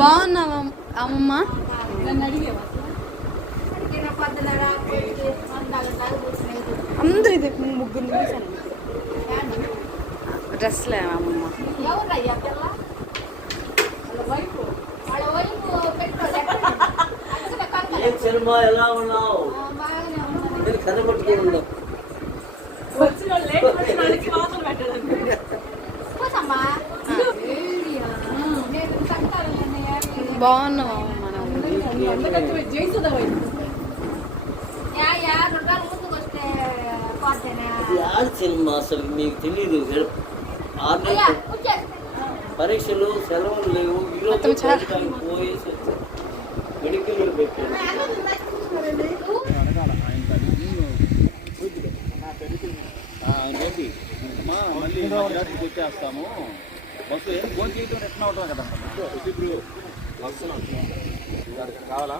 బాగున్నావా అమ్మమ్మ? అందరూ ఇది ముగ్గురు డ్రెస్లే అమ్మమ్మ. ఎలా ఉన్నావు? కనబట్టుకున్నావు. బాగున్నావా మనం? సినిమా అసలు మీకు తెలీదు. పరీక్షలు సెలవులు లేవు. పోయేసి మెడికల్ పెట్టారు. మళ్ళీ వచ్చేస్తాము. బస్సు ఏం ఫోన్ చేయడం రిటర్న్ అవుతుంది కదా. ఇప్పుడు కావాలా?